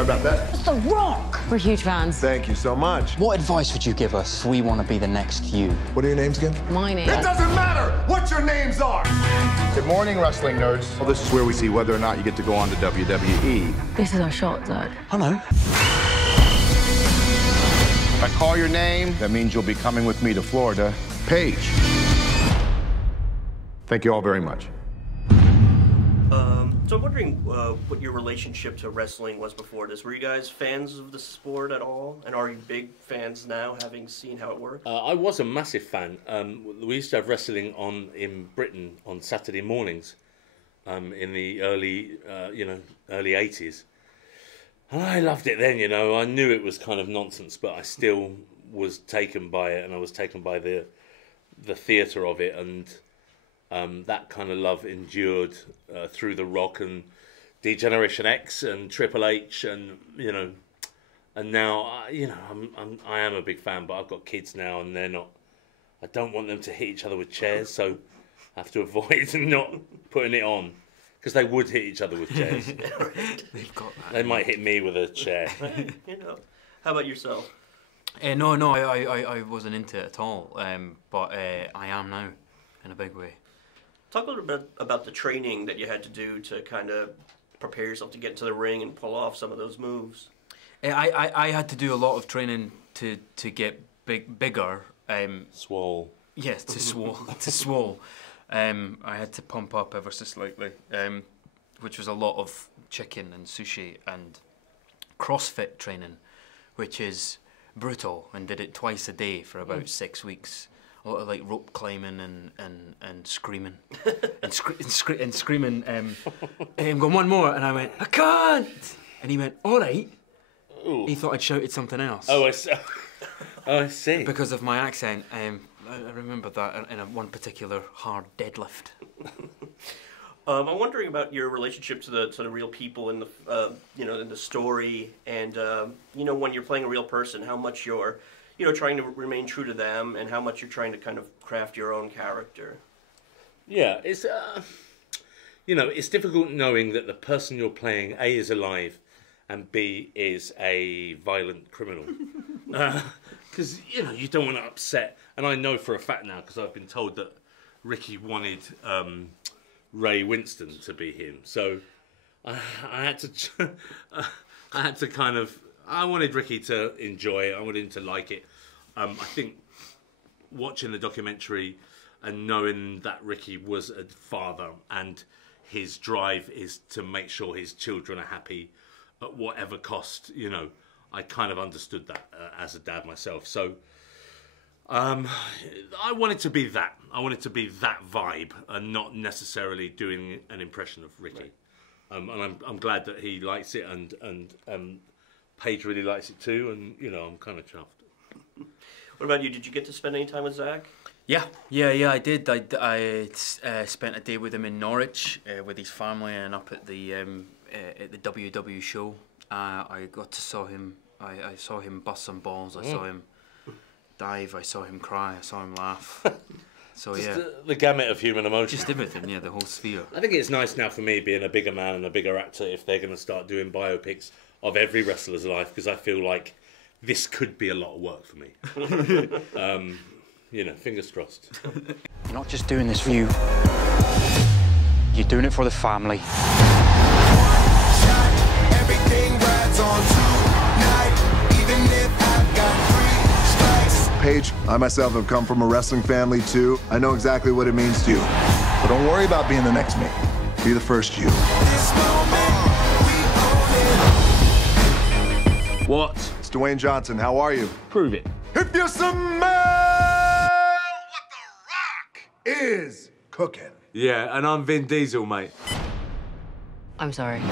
Sorry about that. It's The Rock. We're huge fans. Thank you so much. What advice would you give us if we want to be the next you? What are your names again? My name. It doesn't matter what your names are! Good morning, wrestling nerds. Well, this is where we see whether or not you get to go on to WWE. This is our shot, Zach. Hello. If I call your name, that means you'll be coming with me to Florida. Paige. Thank you all very much. So I'm wondering what your relationship to wrestling was before this. Were you guys fans of the sport at all? And are you big fans now, having seen how it works? I was a massive fan. We used to have wrestling on in Britain on Saturday mornings in the early 80s. And I loved it then, you know. I knew it was kind of nonsense, but I still was taken by it, and I was taken by the theatre of it, and that kind of love endured through The Rock and D-Generation X and Triple H, and you know, and now I am a big fan, but I've got kids now, and they're not. I don't want them to hit each other with chairs, so I have to avoid not putting it on, because they would hit each other with chairs. They've got that. They might hit me with a chair. You know. How about yourself? No, I wasn't into it at all, but I am now, in a big way. Talk a little bit about the training that you had to do to kind of prepare yourself to get into the ring and pull off some of those moves. I had to do a lot of training to get bigger. Swole. Yes, to swole. I had to pump up ever so slightly, which was a lot of chicken and sushi and CrossFit training, which is brutal, and did it twice a day for about 6 weeks. A lot of like rope climbing and screaming and screaming. Going one more, and I went, I can't. And he went, all right. Ooh. He thought I'd shouted something else. Oh, I see. I see. Because of my accent, I remember that in one particular hard deadlift. I'm wondering about your relationship to the real people in the in the story, and when you're playing a real person, how much you're trying to remain true to them, and how much you're trying to kind of craft your own character. Yeah, it's it's difficult knowing that the person you're playing, A, is alive, and B, is a violent criminal. Because you don't want to upset. And I know for a fact now, because I've been told that Ricky wanted Ray Winston to be him. So I had to kind of. I wanted Ricky to enjoy it. I wanted him to like it. I think watching the documentary and knowing that Ricky was a father and his drive is to make sure his children are happy at whatever cost, I kind of understood that as a dad myself. So I wanted to be that. I wanted to be that vibe and not necessarily doing an impression of Ricky. Right. And I'm glad that he likes it, and Paige really likes it too, and I'm kind of chuffed. What about you? Did you get to spend any time with Zach? Yeah, I did. I spent a day with him in Norwich with his family, and up at the WW show. I got to saw him. I saw him bust some balls. I saw him dive. I saw him cry. I saw him laugh. So just the gamut of human emotion. Just everything. Yeah, the whole sphere. I think it's nice now for me being a bigger man and a bigger actor if they're going to start doing biopics of every wrestler's life, because I feel like this could be a lot of work for me. Fingers crossed. You're not just doing this for you. You're doing it for the family. Everything rides on tonight, even if I've got 3 strikes. Paige, I myself have come from a wrestling family too. I know exactly what it means to you. But don't worry about being the next me. Be the first you. This moment, we own it. What? It's Dwayne Johnson. How are you? Prove it. If you smell what The Rock is cooking. Yeah, and I'm Vin Diesel, mate. I'm sorry.